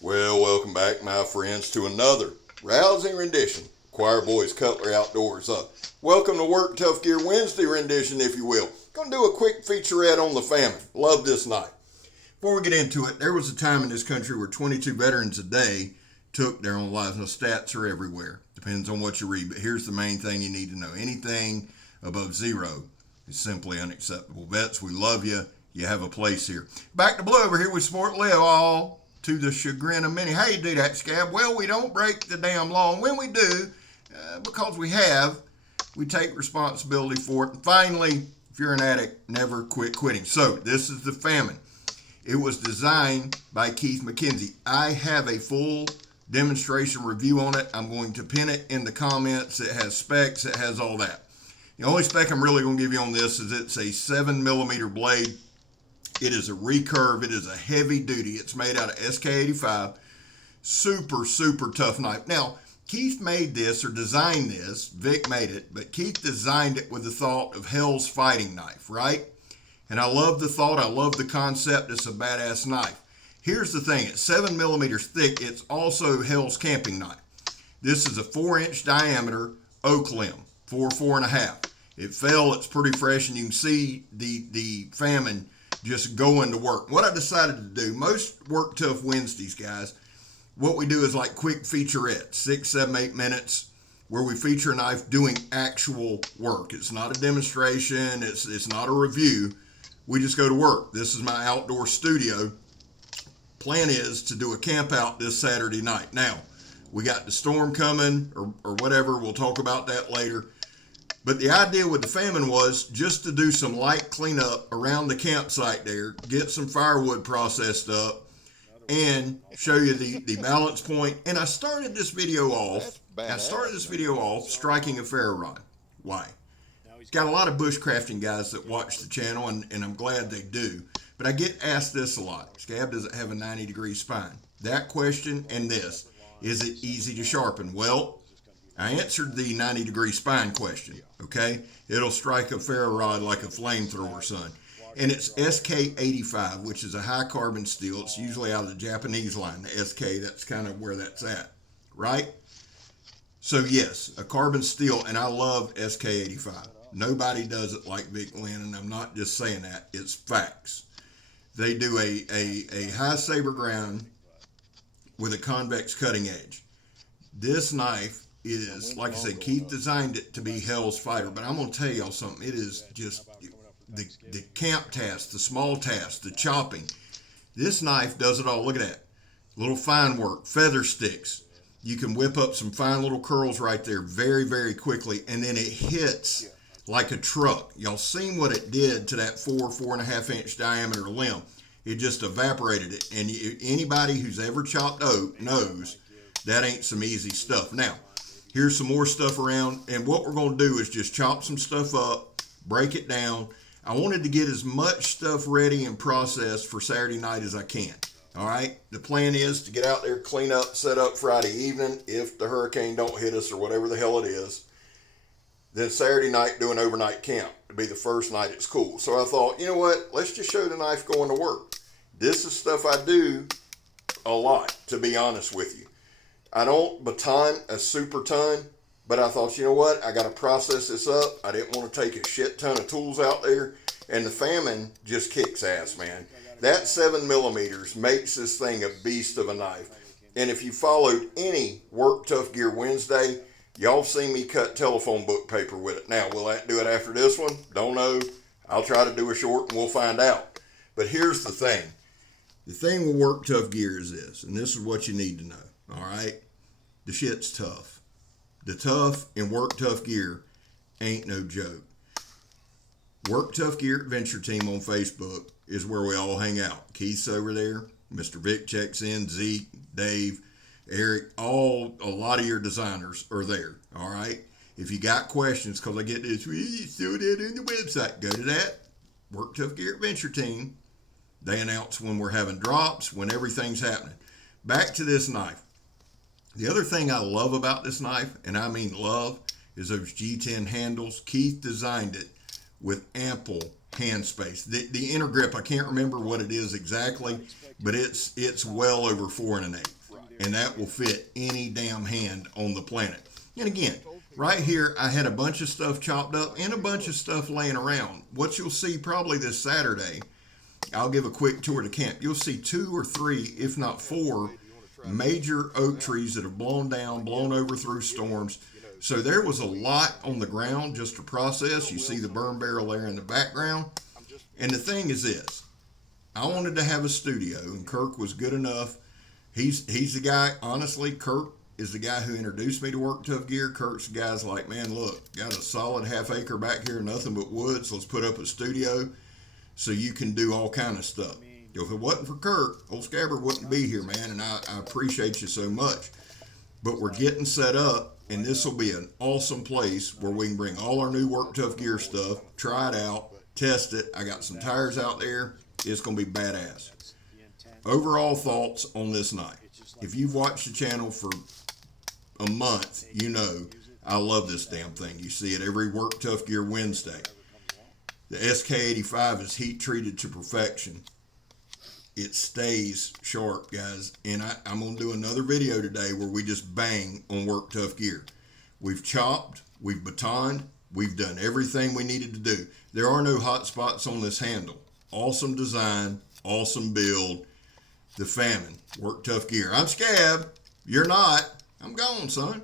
Well, welcome back, my friends, to another rousing rendition. Choir Boys Cutlery Outdoors. Welcome to Work Tough Gear Wednesday rendition, if you will. Gonna do a quick featurette on the famine. Love this night. Before we get into it, there was a time in this country where 22 veterans a day took their own lives. Now, stats are everywhere. Depends on what you read, but here's the main thing you need to know. Anything above zero is simply unacceptable. Vets, we love you. You have a place here. Back to Blue over here with Sport Live, all to the chagrin of many. How you do that, Scab? Well, we don't break the damn law. And when we do, because we take responsibility for it. And finally, if you're an addict, never quit quitting. So this is the famine. It was designed by Keith McKenzie. I have a full demonstration review on it. I'm going to pin it in the comments. It has specs. It has all that. The only spec I'm really going to give you on this is it's a 7mm blade. It is a recurve. It is a heavy duty. It's made out of SK85. Super, super tough knife. Now, Keith made this or designed this. Vic made it, but Keith designed it with the thought of Hell's fighting knife, right? And I love the thought. I love the concept. It's a badass knife. Here's the thing. It's 7mm thick. It's also Hell's camping knife. This is a 4-inch diameter oak limb, 4.5. It fell. It's pretty fresh, and you can see the famine just going to work. What I decided to do, most Work Tough Wednesdays, guys, what we do is like quick featurettes, 6, 7, 8 minutes, where we feature a knife doing actual work. It's not a demonstration. It's not a review. We just go to work. This is my outdoor studio. Plan is to do a camp out this Saturday night. Now, we got the storm coming or whatever. We'll talk about that later. But the idea with the famine was just to do some light cleanup around the campsite there, get some firewood processed up, and show you the balance point. And I started this video off striking a ferro rod. Why? Got a lot of bushcrafting guys that watch the channel, and I'm glad they do. But I get asked this a lot. Scab, does it have a 90-degree spine? That question and this. Is it easy to sharpen? Well, I answered the 90-degree spine question, okay? It'll strike a ferro rod like a flamethrower, son. And it's SK85, which is a high-carbon steel. It's usually out of the Japanese line, the SK. That's kind of where that's at, right? So, yes, a carbon steel, and I love SK85. Nobody does it like Vic Lynn, and I'm not just saying that. It's facts. They do a high saber ground with a convex cutting edge. This knife is, like I said, Keith designed it to be Hell's fighter, but I'm going to tell y'all something. It is just the camp task, the small task, the chopping. This knife does it all. Look at that. Little fine work, feather sticks. You can whip up some fine little curls right there very, very quickly, and then it hits like a truck. Y'all seen what it did to that 4.5 inch diameter limb. It just evaporated it. And anybody who's ever chopped oak knows that ain't some easy stuff. Now, here's some more stuff around. And what we're going to do is just chop some stuff up, break it down. I wanted to get as much stuff ready and processed for Saturday night as I can. All right? The plan is to get out there, clean up, set up Friday evening if the hurricane don't hit us or whatever the hell it is. Then Saturday night do an overnight camp to be the first night it's cool. So I thought, you know what? Let's just show the knife going to work. This is stuff I do a lot, to be honest with you. I don't baton a super ton, but I thought, you know what? I got to process this up. I didn't want to take a shit ton of tools out there. And the famine just kicks ass, man. That 7mm makes this thing a beast of a knife. And if you followed any Work Tough Gear Wednesday, y'all seen me cut telephone book paper with it. Now, will that do it after this one? Don't know. I'll try to do a short and we'll find out. But here's the thing. The thing with Work Tough Gear is this, and this is what you need to know, all right? The shit's tough. The tough in Work Tough Gear ain't no joke. Work Tough Gear Adventure Team on Facebook is where we all hang out. Keith's over there. Mr. Vic checks in. Zeke, Dave, Eric, a lot of your designers are there, all right? If you got questions, because I get this, you throw that in the website, go to that. Work Tough Gear Adventure Team. They announce when we're having drops, when everything's happening. Back to this knife. The other thing I love about this knife, and I mean love, is those G10 handles. Keith designed it with ample hand space. The inner grip, I can't remember what it is exactly, but it's well over 4 1/8, and that will fit any damn hand on the planet. And again, right here, I had a bunch of stuff chopped up and a bunch of stuff laying around. What you'll see probably this Saturday, I'll give a quick tour to camp. You'll see 2 or 3, if not 4, major oak trees that have blown down, blown over through storms. So there was a lot on the ground just to process. You see the burn barrel there in the background. And the thing is this, I wanted to have a studio, and Kirk was good enough. He's the guy, honestly, Kirk is the guy who introduced me to Work Tough Gear. Kirk's the guy's like, man, look, got a solid half acre back here, nothing but woods. Let's put up a studio so you can do all kind of stuff. If it wasn't for Kirk, old Scabbard wouldn't be here, man, and I appreciate you so much. But we're getting set up, and this will be an awesome place where we can bring all our new Work Tough Gear stuff, try it out, test it. I got some tires out there. It's going to be badass. Overall thoughts on this night. If you've watched the channel for a month, you know I love this damn thing. You see it every Work Tough Gear Wednesday. The SK85 is heat treated to perfection. It stays sharp, guys. And I'm going to do another video today where we just bang on Work Tough Gear. We've chopped, we've batoned, we've done everything we needed to do. There are no hot spots on this handle. Awesome design, awesome build. The Famine, Work Tough Gear. I'm Scab. You're not. I'm gone, son.